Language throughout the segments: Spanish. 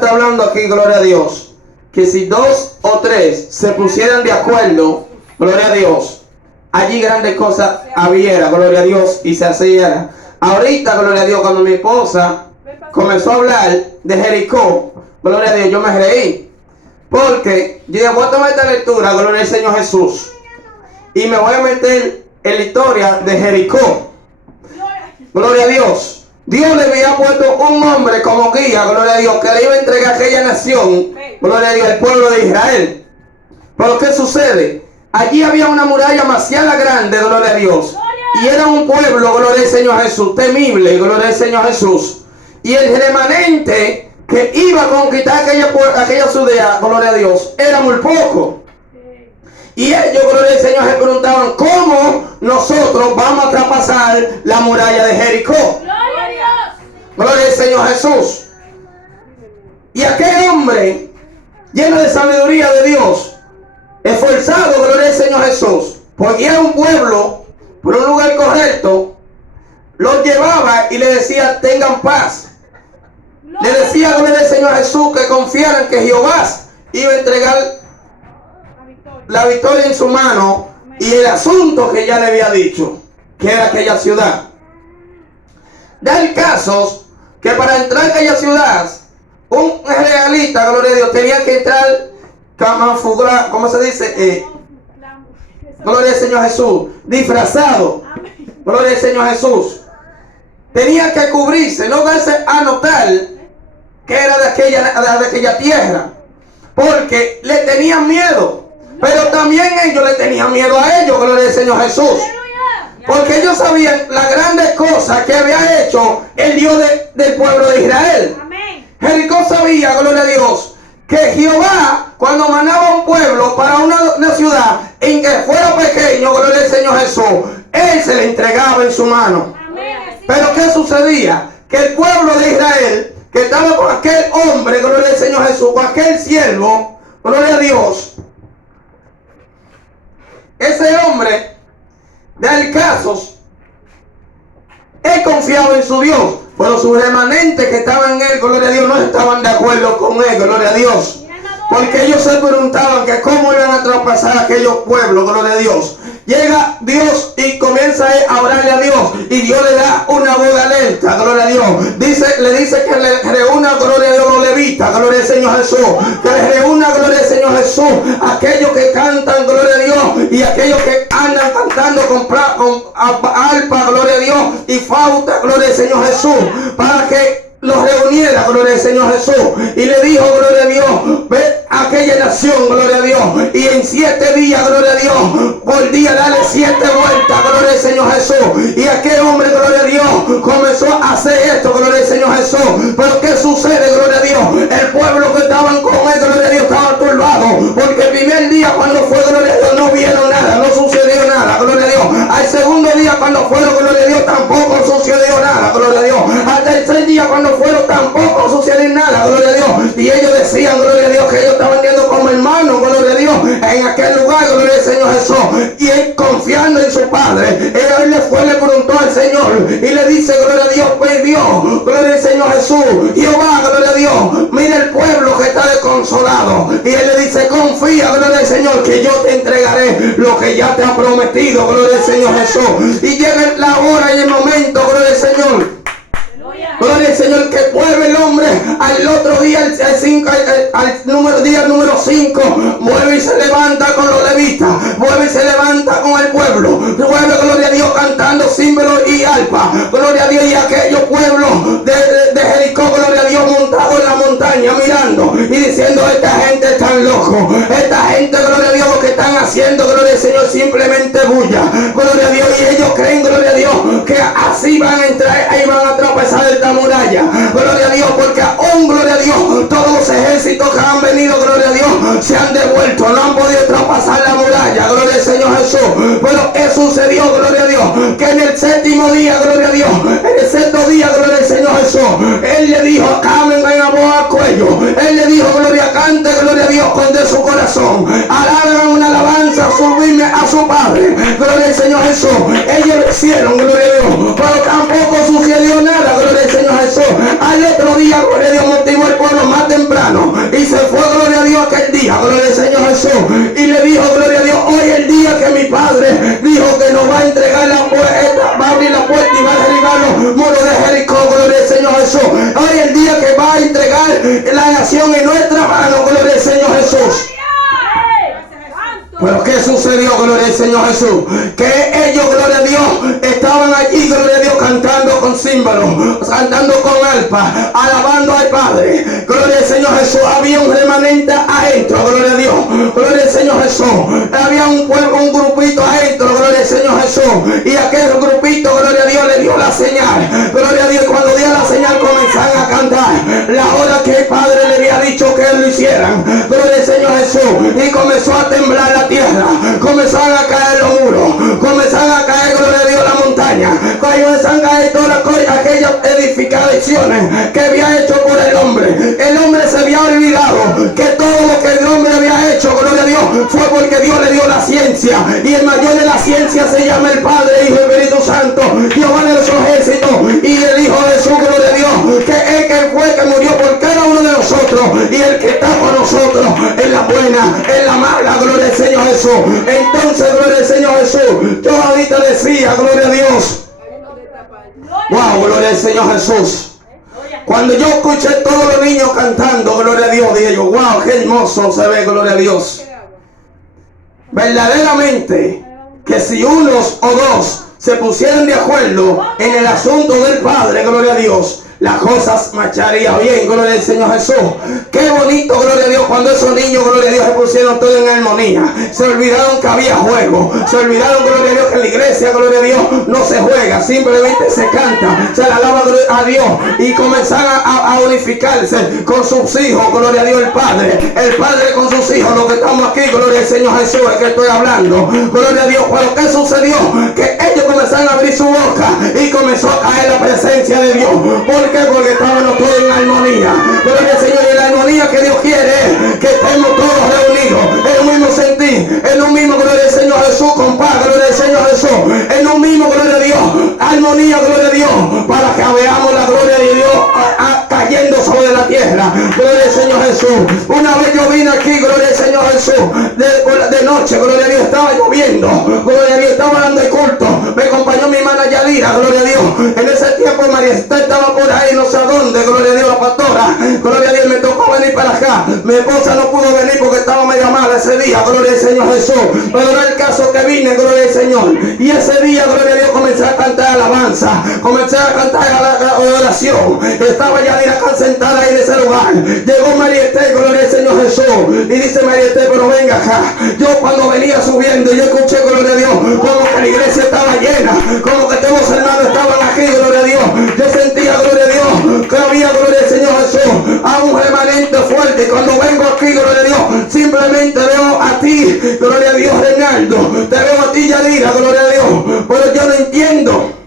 está hablando aquí, gloria a Dios, que si 2 o 3 se pusieran de acuerdo, gloria a Dios, allí grandes cosas hubiera, gloria a Dios, y se hacían. Ahorita, gloria a Dios, cuando mi esposa comenzó a hablar de Jericó, gloria a Dios, yo me reí. Porque yo dije, voy a tomar esta lectura, gloria al Señor Jesús, y me voy a meter en la historia de Jericó. Gloria a Dios. Dios le había puesto un hombre como guía, gloria a Dios, que le iba a entregar a aquella nación, gloria a Dios, el pueblo de Israel. Pero ¿qué sucede? Allí había una muralla demasiado grande, gloria a Dios. Y era un pueblo, gloria al Señor Jesús, temible, gloria al Señor Jesús. Y el remanente que iba a conquistar aquella ciudad, gloria a Dios, era muy poco. Y ellos, gloria al Señor, se preguntaban, ¿cómo nosotros vamos a traspasar la muralla de Jericó? Gloria al Señor Jesús. Y aquel hombre, lleno de sabiduría de Dios, esforzado, gloria al Señor Jesús, por guiar a un pueblo por un lugar correcto, los llevaba y le decía, tengan paz. Le decía, gloria al Señor Jesús, que confiaran que Jehová iba a entregar la victoria en su mano y el asunto que ya le había dicho, que era aquella ciudad. Dar casos que para entrar a aquella ciudad, un israelita, gloria a Dios, tenía que entrar camuflado, ¿cómo se dice? Gloria al Señor Jesús, disfrazado. Gloria al Señor Jesús. Tenía que cubrirse, no darse a notar que era de aquella tierra, porque le tenían miedo. Pero también ellos le tenían miedo a ellos, gloria al Señor Jesús. Porque ellos sabían las grandes cosas que había hecho el Dios del pueblo de Israel. Jericó sabía, gloria a Dios, que Jehová, cuando mandaba un pueblo para una ciudad en que fuera pequeño, gloria al Señor Jesús, Él se le entregaba en su mano. Pero ¿qué sucedía? Que el pueblo de Israel, que estaba con aquel hombre, gloria al Señor Jesús, con aquel siervo, gloria a Dios, ese hombre de Alcazos, él confiaba en su Dios, pero sus remanentes que estaban en él, gloria a Dios, no estaban de acuerdo con él, gloria a Dios. Porque ellos se preguntaban que cómo iban a traspasar aquellos pueblos, gloria a Dios. Llega Dios y comienza a orarle a Dios, y Dios le da una voz de alerta, gloria a Dios. Le dice que le reúna, gloria a Dios, los levitas, gloria al Señor Jesús. Que le reúna, gloria al Señor Jesús, aquellos que cantan, gloria a Dios, y aquellos que andan cantando con arpa, gloria a Dios, y flauta, gloria al Señor Jesús, para que los reuniera, gloria al Señor Jesús, y le dijo, gloria a Dios, ve a aquella nación, gloria a Dios, y en 7 días, gloria a Dios, por día dale 7 vueltas, gloria al Señor Jesús. Y aquel hombre, gloria a Dios, comenzó a hacer esto, gloria al Señor Jesús. Pero ¿qué sucede, gloria a Dios? El pueblo que estaban con él, gloria a Dios, estaba turbado, porque el primer día cuando fue, gloria a Dios, no vieron nada, no sucedió nada, gloria a Dios. Al segundo día cuando fueron, gloria a Dios, tampoco sucedió nada, gloria a Dios. Al tercer día cuando fueron, tampoco sucedió nada, gloria a Dios. Y ellos decían, gloria a Dios, que ellos estaban yendo como hermanos, gloria a Dios, en aquel lugar, gloria al Señor Jesús. Y él, confiando en su Padre, él le preguntó al Señor y le dice, gloria a Dios, pues Dios, gloria al Señor Jesús, Jehová, gloria a Dios, mira el pueblo que está desconsolado. Y él le dice, confía, gloria al Señor, que yo te entregaré lo que ya te ha prometido, gloria al Señor Jesús. Y llega la hora y el momento, gloria al Señor, gloria al Señor, que vuelve el hombre al otro día, día número 5, vuelve y se levanta con los levitas, vuelve y se levanta con el pueblo, vuelve, gloria a Dios, cantando címbalos y arpa, gloria a Dios, y aquellos pueblos de Jericó, gloria a Dios, montados en la montaña, mirando y diciendo, esta gente está loco, esta gente, gloria a Dios, lo que están haciendo, gloria al Señor, simplemente bulla, gloria a Dios, y ellos creen, gloria a Dios, que así van a entrar, ahí van a tropezar esta muralla, gloria a Dios, porque aún, gloria a Dios, todos los ejércitos que han venido, gloria a Dios, se han devuelto, no han podido traspasar la muralla, gloria al Señor Jesús. Pero ¿qué sucedió, gloria a Dios? Que en el 7º día, gloria a Dios, en el 6º día, gloria al Señor Jesús, Él le dijo, camen en la voz al cuello, Él le dijo, gloria, cante, gloria a Dios, con de su corazón, alaban una alabanza sublime a su Padre, gloria al Señor Jesús. Ellos lo hicieron, gloria a Dios, pero tampoco sucedió nada, gloria al Señor Jesús. Al otro día, gloria a Dios, motivó el pueblo más temprano, entregar la nación en nuestra mano, gloria al Señor Jesús. Pero ¿qué sucedió, gloria al Señor Jesús? Que ellos, gloria a Dios, estaban allí, gloria a Dios, cantando con címbalos, cantando con arpa, alabando al Padre. Gloria al Señor Jesús. Había un remanente adentro, gloria a Dios. Gloria al Señor Jesús. Había un pueblo, un grupito adentro, gloria al Señor Jesús. Y aquel grupito, gloria a Dios, le dio la señal. Gloria a Dios. Cuando dio la señal, comenzaron a cantar la hora que el Padre le había dicho que lo hicieran. Gloria al Señor Jesús. Y comenzó a temblar la tierra, comenzaron a caer los muros, comenzaron a caer, gloria a Dios, la montaña, comenzaron a caer todas aquellas edificaciones que había hecho por el hombre. El hombre se había olvidado que todo lo que el hombre había hecho, gloria a Dios, fue porque Dios le dio la ciencia, y el mayor de la ciencia se llama el Padre, Hijo y Espíritu Santo, Jehová de los ejércitos, y el Hijo de Jesús, gloria a Dios, que es que fue que murió por cada uno de nosotros, y el que está con nosotros en la buena, en la mala, gloria al Señor Jesús. Entonces, gloria al Señor Jesús. Yo ahorita decía, gloria a Dios. Wow, gloria al Señor Jesús. Cuando yo escuché todos los niños cantando, gloria a Dios, dije yo, wow, qué hermoso se ve, gloria a Dios. Verdaderamente, que si unos o dos se pusieran de acuerdo en el asunto del Padre, gloria a Dios, las cosas marcharían bien, gloria al Señor Jesús. Qué bonito, gloria a Dios, cuando esos niños, gloria a Dios, se pusieron todo en armonía. Se olvidaron que había juego. Se olvidaron, gloria a Dios, que en la iglesia, gloria a Dios, no se juega, simplemente se canta, se le alaba a Dios, y comenzaron a unificarse con sus hijos, gloria a Dios, el Padre con sus hijos. Lo que estamos aquí, gloria al Señor Jesús, es que estoy hablando, gloria a Dios. Pero ¿qué sucedió? Que ellos comenzaron a abrir su boca y comenzó a caer la presencia de Dios. ¿Por qué? Porque estábamos todos en armonía. Gloria al Señor. Y la armonía que Dios quiere es que estemos todos reunidos en un mismo sentir, en un mismo, gloria al Señor Jesús, compadre, gloria al Señor Jesús, en un mismo, gloria a Dios, armonía, gloria a Dios, para que veamos la gloria de Dios cayendo sobre la tierra, gloria al Señor Jesús. Una vez yo vine aquí, gloria al Señor Jesús, de noche, gloria a Dios, estaba lloviendo, gloria a Dios, estaba dando el culto, me acompañó mi hermana Yadira, gloria a Dios. En ese tiempo María Esther estaba por ahí, no sé a dónde, gloria a Dios, la pastora, gloria a Dios, me tocó venir para acá. Mi esposa no pudo venir porque estaba medio mala ese día, gloria al Señor Jesús, pero no es el caso que vine, gloria al Señor. Y ese día, gloria a Dios, comencé a cantar alabanza, comencé a cantar la oración. Estaba Yadira acá sentada ahí en ese lugar. Llegó María Esther, gloria al Señor Jesús, y dice María Esther, pero venga acá. Yo cuando venía subiendo, yo escuché, gloria a Dios, como que la iglesia estaba llena, como que todos los hermanos estaban aquí, gloria a Dios. Yo sentía, gloria a Dios, que había, gloria al Señor Jesús, a un remanente fuerte. Cuando vengo aquí, gloria a Dios, simplemente veo a ti, gloria a Dios, Reinaldo, te veo a ti, Yadira, gloria a Dios, pero yo no entiendo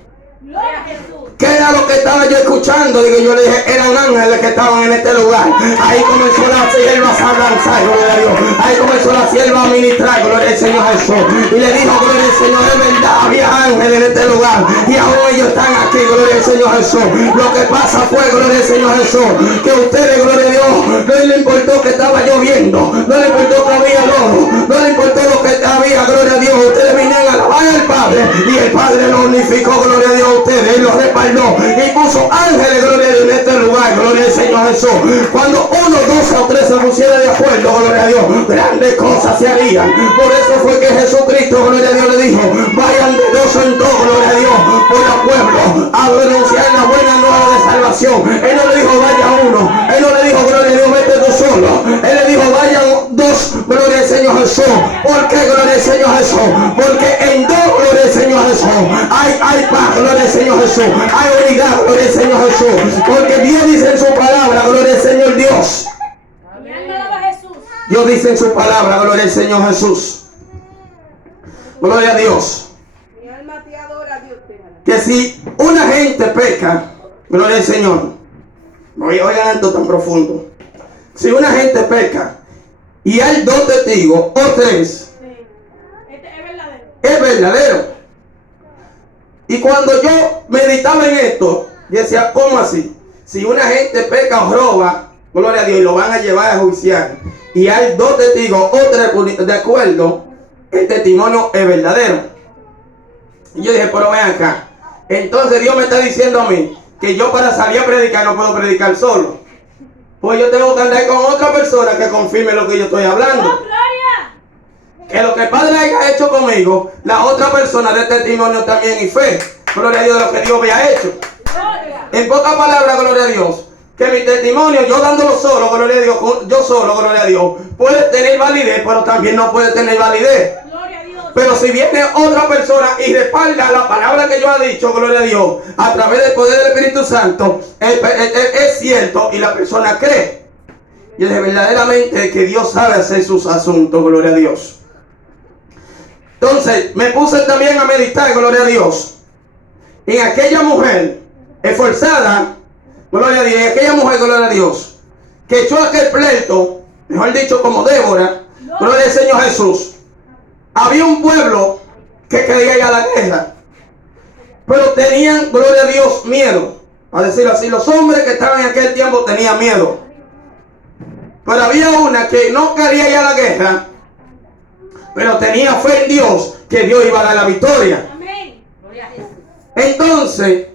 ¿qué era lo que estaba yo escuchando? Digo, yo le dije, eran ángeles que estaban en este lugar. Ahí comenzó la sierva a danzar, gloria a Dios. Ahí comenzó la sierva a ministrar, gloria al Señor Jesús. Y le dijo, gloria al Señor, de verdad, había ángeles en este lugar. Y aún ellos están aquí, gloria al Señor Jesús. Lo que pasa fue, gloria al Señor Jesús, que ustedes, gloria a Dios, no le importó que estaba lloviendo, no le importó que había lodo, no le importó lo que había, gloria a Dios. Ustedes vinieron a alabar al Padre, y el Padre lo unificó, gloria a Dios, a ustedes, y los respaldó. Y puso ángeles, gloria a Dios, en este lugar, gloria al Señor Jesús. Cuando uno, dos o tres se pusieran de acuerdo, gloria a Dios, grandes cosas se harían. Por eso fue que Jesucristo, gloria a Dios, le dijo, vayan de dos en dos, gloria a Dios, por los pueblos, a denunciar la buena nueva de salvación. Él no le dijo, vaya uno. Él no le dijo, gloria a Dios, vete tú solo. Él le dijo, vayan dos, gloria al Señor Jesús. ¿Por qué, gloria al Señor Jesús? Porque en dos, gloria al Señor Jesús, hay paz, gloria al Señor Jesús. Hay unidad, gloria al Señor Jesús. Porque Dios dice en su palabra, gloria al Señor Dios. Dios dice en su palabra, gloria al Señor Jesús. Gloria a Dios. Que si una gente peca, gloria al Señor. Oigan esto tan profundo. Si una gente peca y hay dos testigos o tres, es verdadero. Y cuando yo meditaba en esto, yo decía, ¿cómo así? Si una gente peca o roba, gloria a Dios, y lo van a llevar a juiciar, y hay dos testigos o tres de acuerdo, el testimonio es verdadero. Y yo dije, pero ven acá. Entonces Dios me está diciendo a mí que yo para salir a predicar no puedo predicar solo. pues yo tengo que andar con otra persona que confirme lo que yo estoy hablando. ¡Oh, gloria! Que lo que el Padre haya hecho conmigo, la otra persona dé testimonio también y fe. Gloria a Dios de lo que Dios había hecho. ¡Gloria! En pocas palabras, gloria a Dios, que mi testimonio, yo dándolo solo, gloria a Dios, yo solo, gloria a Dios, puede tener validez, pero también no puede tener validez. ¡Gloria a Dios! Pero si viene otra persona y respalda la palabra que yo he dicho, gloria a Dios, a través del poder del Espíritu Santo, es cierto y la persona cree. Y es verdaderamente que Dios sabe hacer sus asuntos, gloria a Dios. Entonces, me puse también a meditar, gloria a Dios, en aquella mujer esforzada, gloria a Dios, en aquella mujer, gloria a Dios, que echó aquel pleito, mejor dicho, como Débora, gloria al Señor Jesús. Había un pueblo que quería ir a la guerra, pero tenían, gloria a Dios, miedo. A decirlo así, los hombres que estaban en aquel tiempo tenían miedo. Pero había una que no quería ir a la guerra, pero tenía fe en Dios, que Dios iba a dar la victoria. Amén. Gloria a Jesús. Entonces,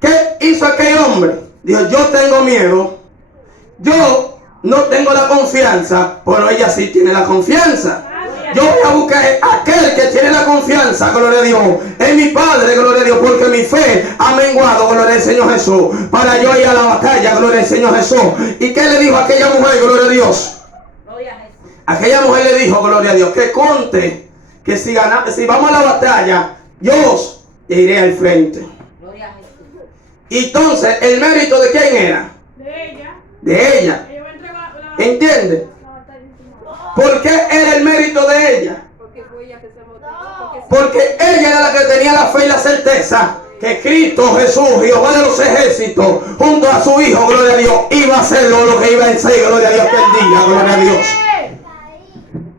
¿qué hizo aquel hombre? Dijo, yo tengo miedo, yo no tengo la confianza, pero ella sí tiene la confianza. Yo voy a buscar a aquel que tiene la confianza, gloria a Dios, en mi Padre, gloria a Dios, porque mi fe ha menguado, gloria al Señor Jesús, para yo ir a la batalla, gloria al Señor Jesús. ¿Y qué le dijo a aquella mujer, gloria a Dios? Gloria a Jesús. Aquella mujer le dijo, gloria a Dios, que conte que si vamos a la batalla, yo iré al frente. Gloria a Jesús. Y entonces, ¿el mérito de quién era? De ella. De ella. Ella va a entregar la ¿Entiende? batalla en su mano. ¿Por qué era el mérito de ella? Porque fue ella que se motivó. Porque ella era la que tenía la fe y la certeza que Cristo Jesús, Jehová de los ejércitos, junto a su Hijo, gloria a Dios, iba a hacer lo que iba a hacer, gloria a Dios, aquel día, gloria a Dios.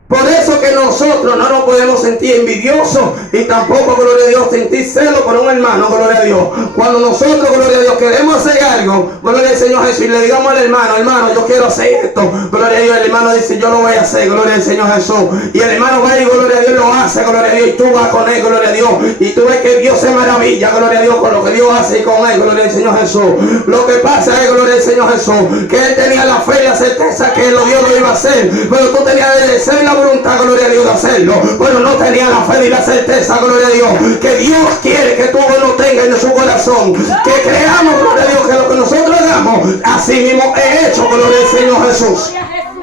Por eso que nosotros no nos podemos sentir envidiosos y tampoco, gloria a Dios, sentir celo por un hermano, gloria a Dios. Cuando nosotros, gloria a Dios, queremos hacer algo, gloria al Señor Jesús, y le digamos al hermano, hermano, yo quiero hacer esto, gloria a Dios, el hermano dice, yo lo voy a hacer, gloria al Señor Jesús. Y el hermano va y, gloria a Dios, lo hace, gloria a Dios, y tú vas con él, gloria a Dios. Y tú ves que Dios se maravilla, gloria a Dios, con lo que Dios hace y con él, gloria al Señor Jesús. Lo que pasa es, gloria al Señor Jesús, que él tenía la fe y la certeza que Dios lo iba a hacer, pero tú tenías el deseo y la voluntad, gloria a Dios, de hacerlo, pero no tenía la fe y la certeza, gloria a Dios, que Dios quiere que tú lo tengas en su corazón, que creamos, gloria a Dios, que lo que nosotros hagamos, así mismo he hecho, gloria al Señor Jesús. Gloria a Jesús.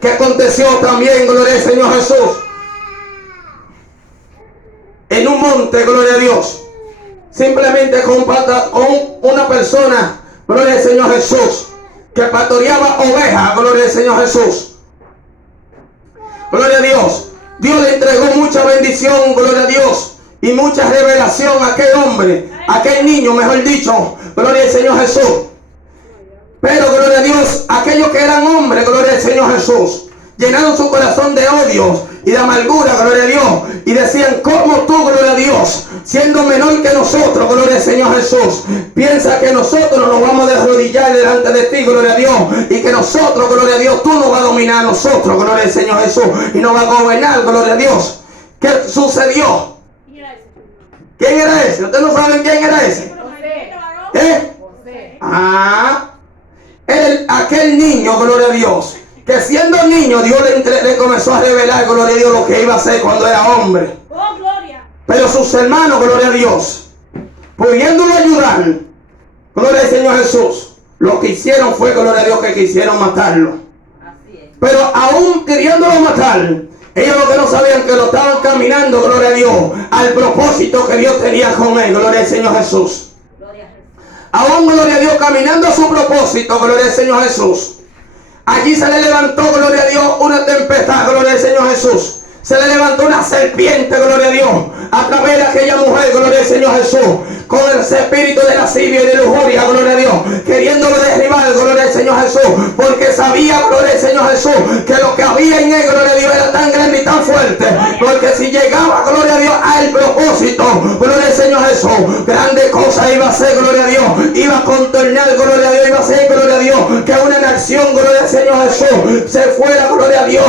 ¿Qué aconteció también, gloria al Señor Jesús? En un monte, gloria a Dios, simplemente con una persona, gloria al Señor Jesús, que pastoreaba ovejas, gloria al Señor Jesús. Gloria a Dios. Dios le entregó mucha bendición, gloria a Dios, y mucha revelación a aquel hombre, a aquel niño, mejor dicho, gloria al Señor Jesús. Pero, gloria a Dios, aquellos que eran hombres, gloria al Señor Jesús, llenaron su corazón de odios y de amargura, gloria a Dios, y decían, ¿cómo tú, gloria a Dios, siendo menor que nosotros, gloria al Señor Jesús, piensa que nosotros nos vamos a arrodillar delante de ti, gloria a Dios, y que nosotros, gloria a Dios, tú nos vas a dominar a nosotros, gloria al Señor Jesús, y nos vas a gobernar, gloria a Dios? ¿Qué sucedió? ¿Quién era ese? ¿Ustedes no saben quién era ese? ¿Eh? Aquel niño, gloria a Dios, que siendo niño Dios le comenzó a revelar, gloria a Dios, lo que iba a hacer cuando era hombre. Oh, gloria. Pero sus hermanos, gloria a Dios, pudiéndolo ayudar, gloria al Señor Jesús, lo que hicieron fue, gloria a Dios, que quisieron matarlo. Así es. Pero aún queriéndolo matar, ellos lo que no sabían que lo estaban caminando, gloria a Dios, al propósito que Dios tenía con él, gloria al Señor Jesús. Gloria a Jesús. Aún, gloria a Dios, caminando a su propósito, gloria al Señor Jesús. Allí se le levantó, gloria a Dios, una tempestad, gloria al Señor Jesús. Se le levantó una serpiente, gloria a Dios, a través de aquella mujer, gloria al Señor Jesús, con el espíritu de lascivia y de lujuria, gloria a Dios, queriéndolo derribar, gloria al Señor Jesús, porque sabía, gloria al Señor Jesús, que lo que había en él, gloria a Dios, era tan grande y tan fuerte, porque si llegaba, gloria a Dios, al propósito, gloria al Señor Jesús, grande cosa iba a hacer, gloria a Dios, iba a contornar, gloria a Dios, iba a hacer, gloria a Dios, que una nación, gloria al Señor Jesús, se fuera, gloria a Dios,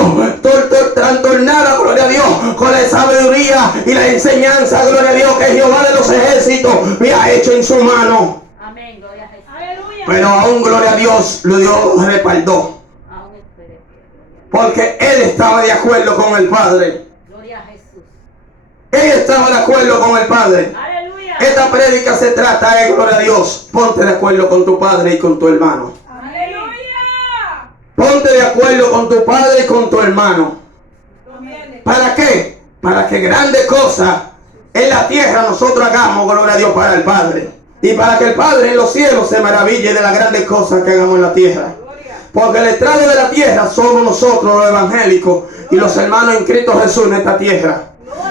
trastornada, gloria a Dios, con la sabiduría y la enseñanza, gloria a Dios, que Jehová de los ejércitos me ha hecho en su mano. Amén. Gloria a Jesús. Aleluya. Pero aún, gloria a Dios, Dios respaldó. Aún espere. Porque él estaba de acuerdo con el Padre. Gloria a Jesús. Él estaba de acuerdo con el Padre. Aleluya. Esta prédica se trata de, gloria a Dios, ponte de acuerdo con tu padre y con tu hermano. Aleluya. Ponte de acuerdo con tu padre y con tu hermano. ¿Para qué? Para que grandes cosas en la tierra nosotros hagamos, gloria a Dios, para el Padre. Y para que el Padre en los cielos se maraville de las grandes cosas que hagamos en la tierra. Porque el estrado de la tierra somos nosotros los evangélicos y los hermanos en Cristo Jesús en esta tierra.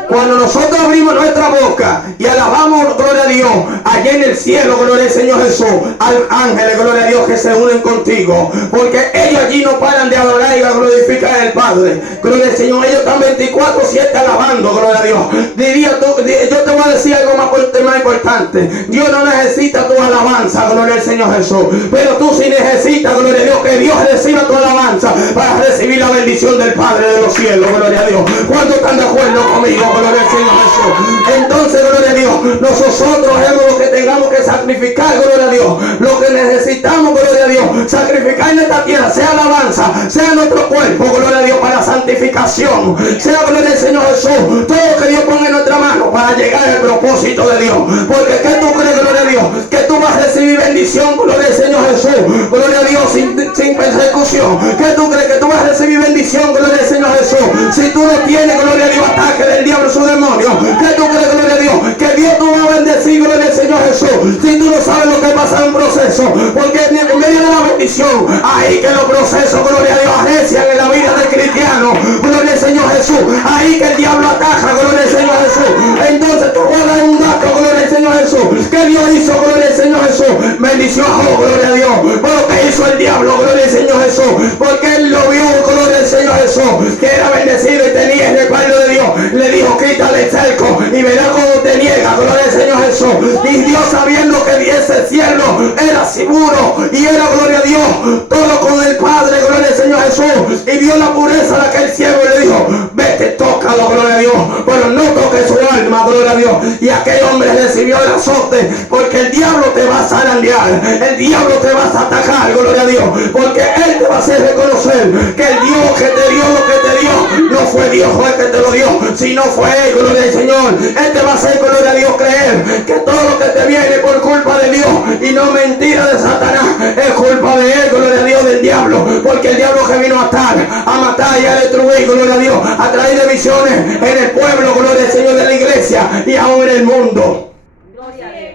Cuando nosotros abrimos nuestra boca y alabamos, gloria a Dios, allá en el cielo, gloria al Señor Jesús, al ángeles, gloria a Dios, que se unen contigo, porque ellos allí no paran de adorar y glorificar al Padre. Gloria al Señor, ellos están 24/7 alabando, gloria a Dios. Yo te voy a decir algo más importante. Dios no necesita tu alabanza, gloria al Señor Jesús, pero tú sí necesitas, gloria a Dios, que Dios reciba tu alabanza para recibir la bendición del Padre de los cielos, gloria a Dios. ¿Cuántos están de acuerdo conmigo? Gloria al Señor Jesús. Entonces, gloria a Dios, nosotros hemos lo que tengamos que sacrificar, gloria a Dios, lo que necesitamos, gloria a Dios, sacrificar en esta tierra, sea alabanza, sea nuestro cuerpo, gloria a Dios, para santificación, sea, gloria al Señor Jesús, todo lo que Dios ponga en nuestra mano para llegar al propósito de Dios. Porque ¿qué tú crees, gloria a Dios? Que tú vas a recibir bendición, gloria al Señor Jesús, gloria a Dios, sin persecución. ¿Qué tú crees? Que tú vas a recibir bendición, gloria al Señor Jesús, si tú no tienes, gloria a Dios, ataque del diablo, su demonio. ¿Qué tú crees, gloria a Dios? Que Dios tú va a bendecir, gloria al Señor Jesús, si tú no sabes lo que pasa en un proceso. Porque en medio de la bendición, ahí que los procesos, gloria a Dios, arrecian en la vida del cristiano, gloria al Señor Jesús, ahí que el diablo ataca, gloria al Señor Jesús. Entonces tú vas a dar un dato, gloria al Señor Jesús, que Dios hizo, gloria al Señor Jesús, bendició a Job, gloria a Dios, por lo que hizo el diablo, gloria al Señor Jesús, porque él lo vio, gloria al Señor Jesús, que era bendecido y tenía el respaldo de Dios. Le dijo, quítale el cerco y verá cómo te niega, gloria al Señor Jesús. Y Dios, sabiendo que ese cielo era seguro y era, gloria a Dios, todo con el Padre, gloria al Señor Jesús, y vio la pureza de aquel ciego y le dijo, vete, tócalo, gloria a Dios, pero no toque su alma, gloria a Dios. Y aquel hombre recibió el azote, porque el diablo te va a zarandear, el diablo te va a atacar, gloria a Dios, porque él te va a hacer reconocer que el Dios que te dio lo que te dio, no fue Dios el que te lo dio, sino fue él, gloria al Señor. Él te va a hacer, gloria a Dios, creer que todo lo que te viene por culpa de Dios y no mentira de Satanás, es culpa de él, gloria a Dios, del diablo, porque el diablo que vino a atar, a matar y a destruir, gloria a Dios, a traer divisiones en el pueblo, gloria al Señor, de la iglesia y aún en el mundo. Gloria a Dios.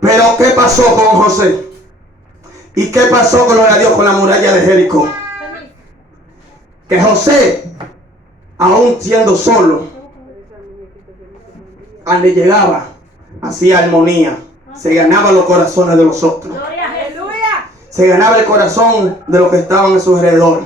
Pero ¿qué pasó con José? ¿Y qué pasó, gloria a Dios, con la muralla de Jericó? Que José, aún siendo solo, donde llegaba, hacía armonía, se ganaba los corazones de los otros, Gloria a Jesús. se ganaba el corazón de los que estaban a su alrededor,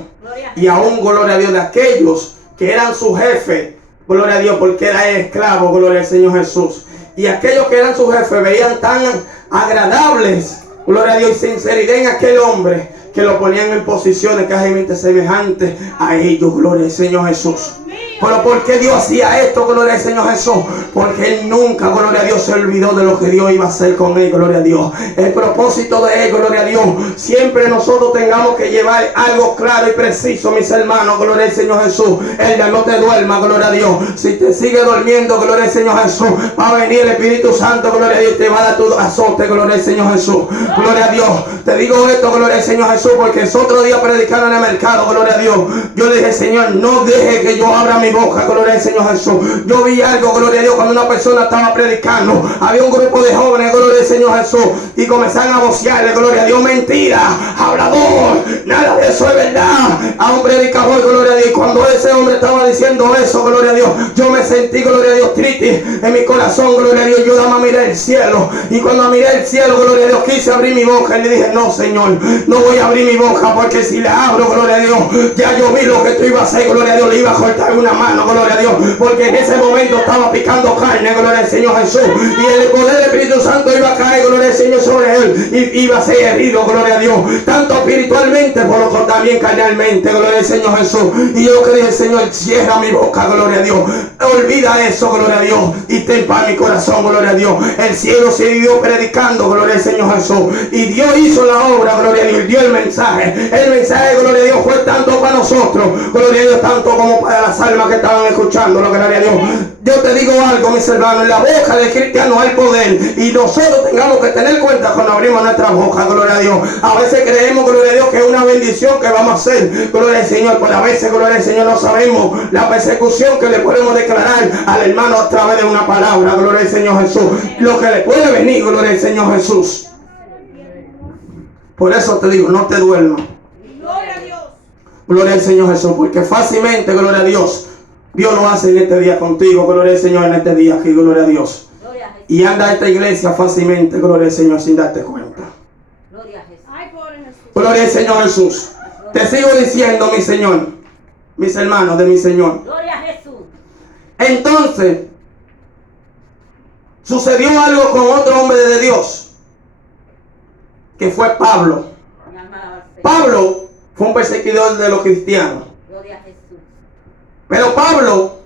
y aún, gloria a Dios, de aquellos que eran su jefe, gloria a Dios, porque era esclavo, gloria al Señor Jesús, y aquellos que eran su jefe veían tan agradables, gloria a Dios, y sinceridad en aquel hombre, que lo ponían en posiciones casi semejantes a ellos, gloria al Señor Jesús. Pero ¿por qué Dios hacía esto, gloria al Señor Jesús? Porque Él nunca, gloria a Dios, se olvidó de lo que Dios iba a hacer con Él, gloria a Dios. El propósito de Él, gloria a Dios, siempre nosotros tengamos que llevar algo claro y preciso, mis hermanos, gloria al Señor Jesús. Él no te duerma, gloria a Dios. Si te sigue durmiendo, gloria al Señor Jesús, va a venir el Espíritu Santo, gloria a Dios, y te va a dar tu azote, gloria al Señor Jesús. Gloria a Dios. Te digo esto, gloria al Señor Jesús, porque es otro día predicando en el mercado, gloria a Dios. Yo le dije, Señor, no deje que yo abra mi boca, gloria al Señor Jesús. Yo vi algo, gloria a Dios, cuando una persona estaba predicando, había un grupo de jóvenes, gloria al Señor Jesús, y comenzaron a vocearle, gloria a Dios, mentira, hablador, nada de eso es verdad, a un predicador, gloria a Dios. Cuando ese hombre estaba diciendo eso, gloria a Dios, yo me sentí, gloria a Dios, triste en mi corazón, gloria a Dios. Yo dama miré el cielo, y cuando miré el cielo, gloria a Dios, quise abrir mi boca y le dije, no, Señor, no voy a abrir mi boca, porque si la abro, gloria a Dios, ya yo vi lo que tú ibas a hacer, gloria a Dios, le iba a cortar una mano, gloria a Dios, porque en ese momento estaba picando carne, gloria al Señor Jesús, y el poder del Espíritu Santo iba a caer, gloria al Señor, sobre él, y iba a ser herido, gloria a Dios, tanto espiritualmente, pero también carnalmente, gloria al Señor Jesús. Y yo que dije, Señor, cierra mi boca, gloria a Dios, olvida eso, gloria a Dios, y ten paz en mi corazón, gloria a Dios. El cielo se dio predicando, gloria al Señor Jesús, y Dios hizo la obra, gloria a Dios, dio el mensaje, gloria a Dios, fue tanto para nosotros, gloria a Dios, tanto como para las almas que estaban escuchando, gloria a Dios. Yo te digo algo, mis hermanos, en la boca del cristiano hay poder, y nosotros tengamos que tener cuenta cuando abrimos nuestra boca, gloria a Dios. A veces creemos, gloria a Dios, que es una bendición que vamos a hacer, gloria al Señor, pero a veces, gloria al Señor, no sabemos la persecución que le podemos declarar al hermano a través de una palabra, gloria al Señor Jesús, lo que le puede venir, gloria al Señor Jesús. Por eso te digo, no te duermas. Gloria a Dios. Gloria al Señor Jesús, porque fácilmente, gloria a Dios, Dios lo hace en este día contigo, gloria al Señor, en este día aquí, gloria a Dios. Y anda a esta iglesia fácilmente, gloria al Señor, sin darte cuenta. Gloria a Jesús. Ay, pobre Jesús. Gloria al Señor Jesús. Te sigo diciendo, mi Señor, mis hermanos de mi Señor. Gloria a Jesús. Entonces, sucedió algo con otro hombre de Dios, que fue Pablo. Pablo fue un perseguidor de los cristianos. Gloria a Jesús. Pero Pablo,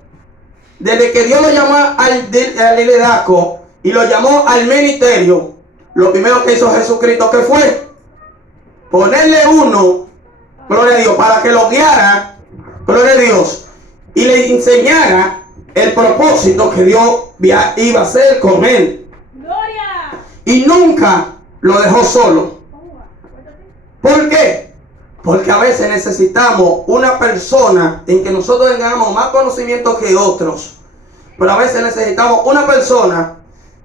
desde que Dios lo llamó al liderazgo y lo llamó al ministerio, lo primero que hizo Jesucristo, ¿qué fue? Ponerle uno, gloria a Dios, para que lo guiara, gloria a Dios, y le enseñara el propósito que Dios iba a hacer con él. Gloria. Y nunca lo dejó solo. ¿Por qué? Porque a veces necesitamos una persona en que nosotros tengamos más conocimiento que otros. Pero a veces necesitamos una persona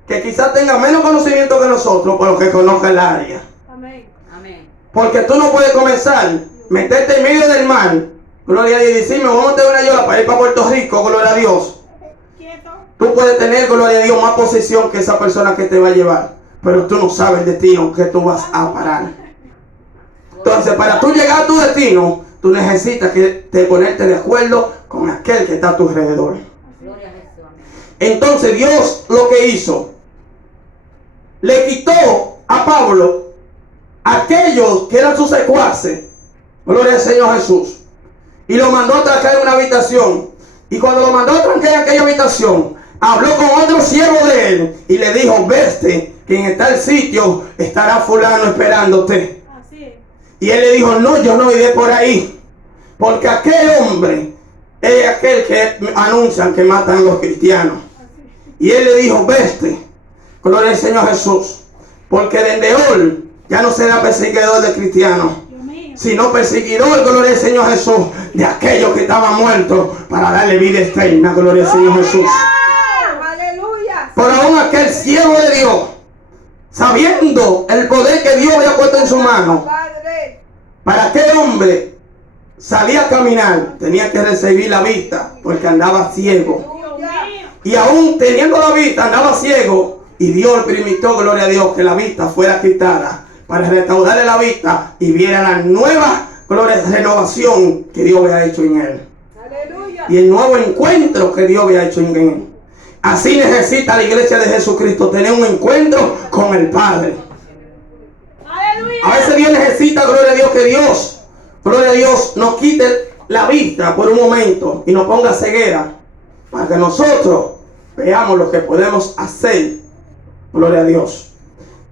que quizás tenga menos conocimiento que nosotros, pero que conozca el área. Amén. Amén. Porque tú no puedes comenzar, meterte en medio del mar, gloria a Dios, y decirme, vamos a tener una yola para ir para Puerto Rico, gloria a Dios. Quieto. Tú puedes tener, gloria a Dios, más posición que esa persona que te va a llevar, pero tú no sabes el destino que tú vas a parar. Entonces, para tú llegar a tu destino, tú necesitas ponerte de acuerdo con aquel que está a tu alrededor. Gloria a Jesús. Amén. Entonces Dios lo que hizo, le quitó a Pablo aquellos que eran sus secuaces, gloria al Señor Jesús, y lo mandó a trancar en una habitación. Y cuando lo mandó a trancar en aquella habitación, habló con otro siervo de él y le dijo, vete, que en tal sitio estará fulano esperándote. Así es. Y él le dijo, no, yo no iré por ahí, porque aquel hombre es aquel que anuncian que matan a los cristianos. Y él le dijo, vete, gloria al Señor Jesús, porque desde hoy ya no será perseguidor de cristianos, sino perseguidor, gloria al Señor Jesús, de aquellos que estaban muertos para darle vida eterna, gloria al Señor Jesús. Aleluya. Por aún aquel siervo de Dios, sabiendo el poder que Dios había puesto en su mano, Padre. para aquel hombre salía a caminar, tenía que recibir la vista, porque andaba ciego. Dios mío. Y aún teniendo la vista, andaba ciego, y Dios permitió, gloria a Dios, que la vista fuera quitada, para restaudarle la vista y viera la nueva, gloria, renovación que Dios había hecho en él. Aleluya. Y el nuevo encuentro que Dios había hecho en él. Así necesita la iglesia de Jesucristo tener un encuentro con el Padre. Aleluya. A veces Dios necesita, gloria a Dios, que Dios, gloria a Dios, nos quite la vista por un momento y nos ponga ceguera, para que nosotros veamos lo que podemos hacer, gloria a Dios.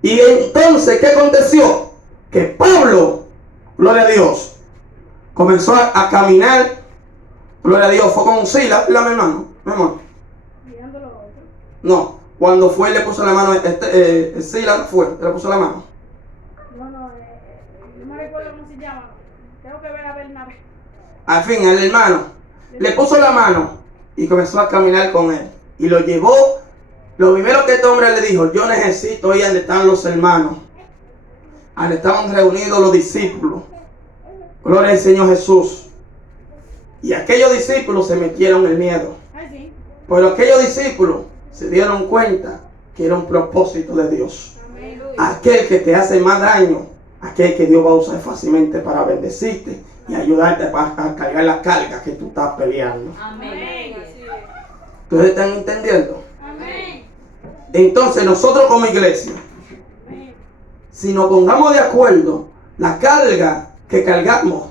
Y entonces, ¿qué aconteció? Que Pablo, gloria a Dios, comenzó a caminar, gloria a Dios, fue con Silas, mi hermano, mi amor. No, cuando fue le puso la mano, Silas fue, le puso la mano. No, no me recuerdo cómo se llama. Tengo que ver a Bernabé. Al fin, el hermano le puso la mano y comenzó a caminar con él. Y lo llevó. Lo primero que este hombre le dijo, yo necesito ir a donde están los hermanos, a donde estaban reunidos los discípulos. Gloria al Señor Jesús. Y aquellos discípulos se metieron en miedo. Ay, sí. Pero aquellos discípulos se dieron cuenta que era un propósito de Dios. Amén. Aquel que te hace más daño, aquel que Dios va a usar fácilmente para bendecirte, y ayudarte a cargar las cargas que tú estás peleando. Amén. ¿Ustedes están entendiendo? Amén. Entonces nosotros como iglesia, si nos pongamos de acuerdo, la carga que cargamos,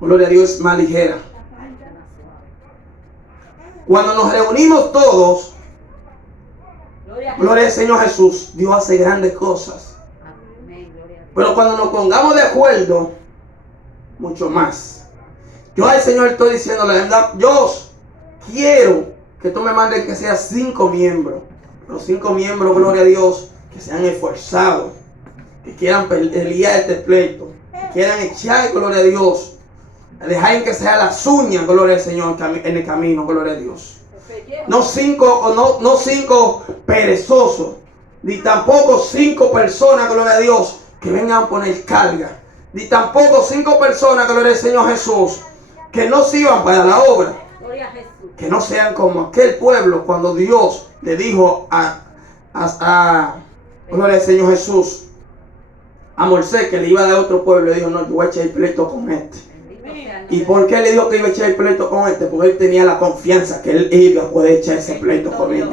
gloria a Dios, es más ligera. Cuando nos reunimos todos, gloria al Señor Jesús, Dios hace grandes cosas. Pero cuando nos pongamos de acuerdo, mucho más. Yo al Señor estoy diciendo la verdad, Dios, quiero que tú me mandes que sean 5 miembros. Los 5 miembros, gloria a Dios, que sean esforzados, que quieran pelear este pleito, que quieran echar, gloria a Dios, dejar que sea las uñas, gloria al Señor, en el camino, gloria a Dios. No 5 perezosos, ni tampoco 5 personas, gloria a Dios, que vengan a poner carga, ni tampoco 5 personas, gloria al Señor Jesús, que no sirvan para la obra. Que no sean como aquel pueblo cuando Dios le dijo gloria al Señor Jesús, a Moisés, que le iba a dar otro pueblo. Le dijo, no, yo voy a echar el pleito con este. ¿Y por qué le dijo que iba a echar el pleito con este? Porque él tenía la confianza que él iba a poder echar ese pleito con ellos.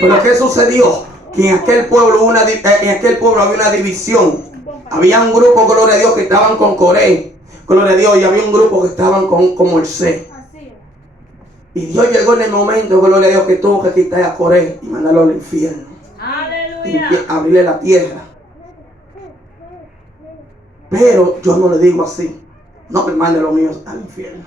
Pero ¿qué sucedió? Que en aquel pueblo había una división. Había un grupo, gloria a Dios, que estaban con Coré, gloria a Dios, y había un grupo que estaban con Moisés. Y Dios llegó en el momento, gloria a Dios, que tuvo que quitar a Coré y mandarlo al infierno. Y abrirle la tierra. Pero yo no le digo así. No me mande los míos al infierno.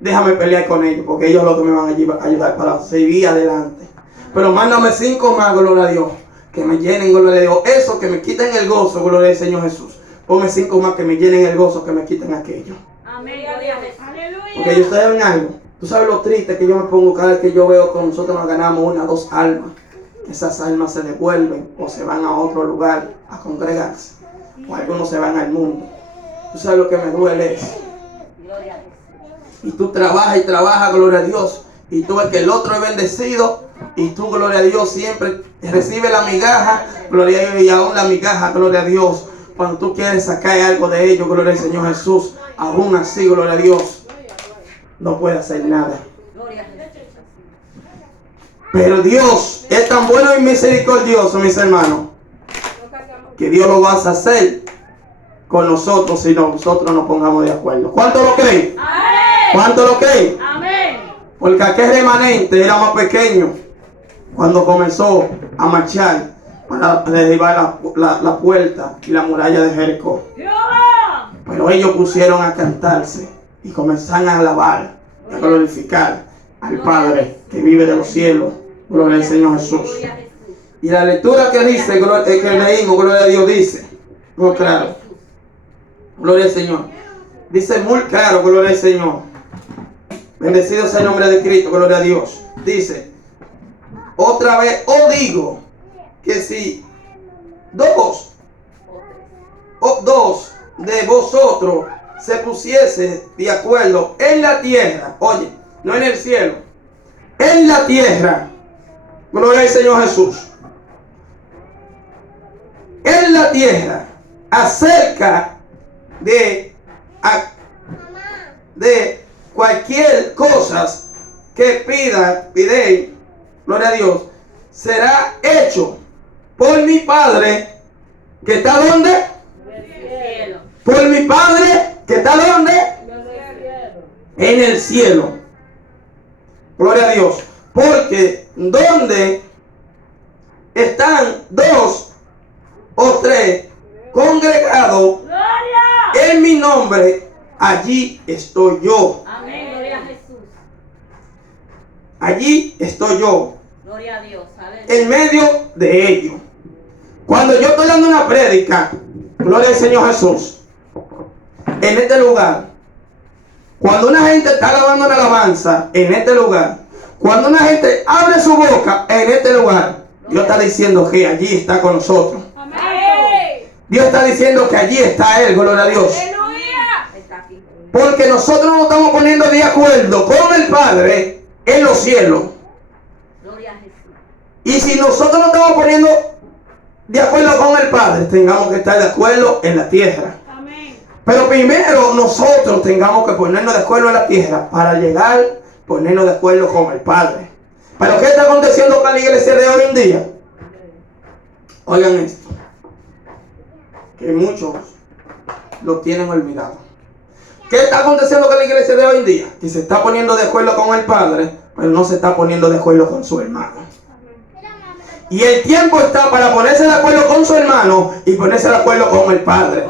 Déjame pelear con ellos, porque ellos son los que me van a ayudar para seguir adelante. Pero mándame 5 más, gloria a Dios, que me llenen, gloria a Dios. Eso, que me quiten el gozo, gloria al Señor Jesús. Ponme 5 más que me llenen el gozo, que me quiten aquello. Amén. Porque ellos saben algo. Tú sabes lo triste que yo me pongo cada vez que yo veo que nosotros nos ganamos 1 o 2 almas. Esas almas se devuelven o se van a otro lugar a congregarse. O algunos se van al mundo. Tú sabes lo que me duele es. Y tú trabajas y trabajas, gloria a Dios. Y tú ves que el otro es bendecido. Y tú, gloria a Dios, siempre recibes la migaja. Gloria a Dios, y aún la migaja, gloria a Dios. Cuando tú quieres sacar algo de ellos, gloria al Señor Jesús. Aún así, gloria a Dios, no puede hacer nada. Pero Dios es tan bueno y misericordioso, mis hermanos, que Dios lo va a hacer con nosotros si nosotros nos pongamos de acuerdo. ¿Cuánto lo creen? Amén. ¿Cuánto lo creen? Amén. Porque aquel remanente era más pequeño cuando comenzó a marchar para derribar la puerta y la muralla de Jericó. Pero ellos pusieron a cantarse y comenzaron a alabar y a glorificar al Padre que vive de los cielos. Gloria al Señor Jesús. Y la lectura que dice, que leímos, gloria a Dios, dice muy claro. Gloria al Señor. Dice muy claro, gloria al Señor. Bendecido sea el nombre de Cristo, gloria a Dios. Dice, otra vez os digo que si dos de vosotros se pusiese de acuerdo en la tierra, oye, no en el cielo, en la tierra, gloria al Señor Jesús, en la tierra, acerca de cualquier cosa que pidéis, gloria a Dios, será hecho por mi Padre que está ¿dónde? Por mi Padre que está ¿dónde? En el cielo. Gloria a Dios. Porque donde están 2 o 3 congregados en mi nombre, allí estoy yo. Amén. Gloria a Jesús. Allí estoy yo. Gloria a Dios. En medio de ellos. Cuando yo estoy dando una prédica, gloria al Señor Jesús, en este lugar, cuando una gente está alabando la alabanza en este lugar, cuando una gente abre su boca en este lugar, Dios está diciendo que allí está con nosotros. Amén. Dios está diciendo que allí está Él, gloria a Dios. Porque nosotros nos estamos poniendo de acuerdo con el Padre en los cielos. Gloria a Jesús. Y si nosotros nos estamos poniendo de acuerdo con el Padre, tengamos que estar de acuerdo en la tierra. Amén. Pero primero nosotros tengamos que ponernos de acuerdo en la tierra para llegar, ponernos de acuerdo con el Padre. ¿Pero qué está aconteciendo con la iglesia de hoy en día? Oigan esto, que muchos lo tienen olvidado. ¿Qué está aconteciendo con la iglesia de hoy en día? Que se está poniendo de acuerdo con el Padre, pero no se está poniendo de acuerdo con su hermano. Y el tiempo está para ponerse de acuerdo con su hermano y ponerse de acuerdo con el Padre.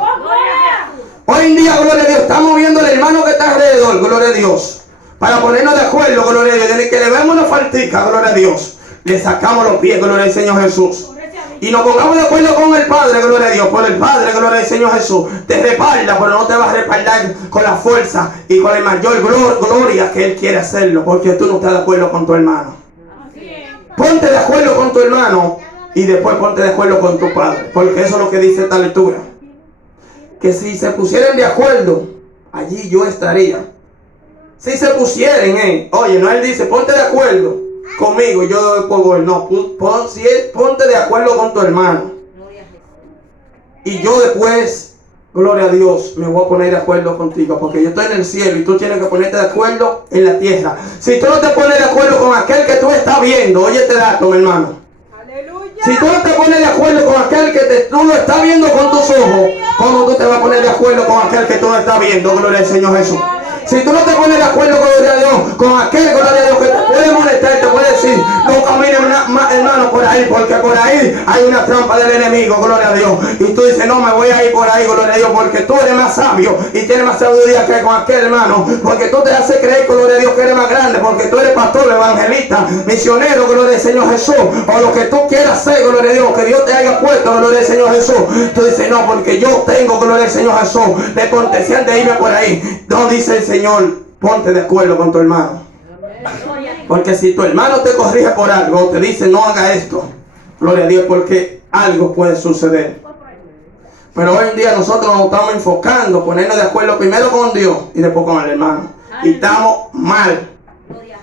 Hoy en día, gloria a Dios, estamos viendo al hermano que está alrededor, gloria a Dios, para ponernos de acuerdo, gloria a Dios. Desde que le vemos una faltica, gloria a Dios, le sacamos los pies, gloria al Señor Jesús. Y nos pongamos de acuerdo con el Padre, gloria a Dios, por el Padre, gloria al Señor Jesús. Te respalda, pero no te va a respaldar con la fuerza y con la mayor gloria que Él quiere hacerlo, porque tú no estás de acuerdo con tu hermano. Ponte de acuerdo con tu hermano y después ponte de acuerdo con tu Padre, porque eso es lo que dice esta lectura. Que si se pusieran de acuerdo, allí yo estaría. Si se pusieran, oye, no, Él dice, ponte de acuerdo conmigo, yo doy por él. No, ponte de acuerdo con tu hermano. Y yo después, gloria a Dios, me voy a poner de acuerdo contigo, porque yo estoy en el cielo y tú tienes que ponerte de acuerdo en la tierra. Si tú no te pones de acuerdo con aquel que tú estás viendo, oye este dato, mi hermano. Si tú no te pones de acuerdo con aquel que tú lo estás viendo con tus ojos, ¿cómo tú te vas a poner de acuerdo con aquel que tú no estás viendo? Gloria al Señor Jesús. Si tú no te pones de acuerdo, gloria a Dios, con aquel, gloria a Dios, que te puede molestar, te puede decir, no camines, hermano, por ahí, porque por ahí hay una trampa del enemigo, gloria a Dios. Y tú dices, no, me voy a ir por ahí, gloria a Dios, porque tú eres más sabio y tienes más sabiduría que con aquel hermano, porque tú te haces creer, gloria a Dios, que eres más grande, porque tú eres pastor, evangelista, misionero, gloria al Señor Jesús, o lo que tú quieras ser, gloria a Dios, que Dios te haya puesto, gloria al Señor Jesús. Tú dices, no, porque yo tengo, gloria al Señor Jesús, de cortesía de irme por ahí. No, dice el Señor, ponte de acuerdo con tu hermano. Porque si tu hermano te corrige por algo, te dice no haga esto, gloria a Dios, porque algo puede suceder. Pero hoy en día nosotros nos estamos enfocando, ponernos de acuerdo primero con Dios y después con el hermano. Y estamos mal.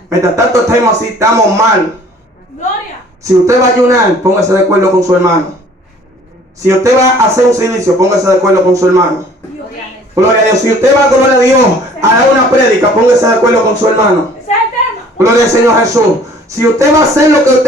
Mientras tanto estamos así, estamos mal. Si usted va a ayunar, póngase de acuerdo con su hermano. Si usted va a hacer un silicio, póngase de acuerdo con su hermano. Gloria a Dios. Si usted va, gloria a Dios, a dar una prédica, póngase de acuerdo con su hermano. Gloria al Señor Jesús. Si usted va a hacer lo que usted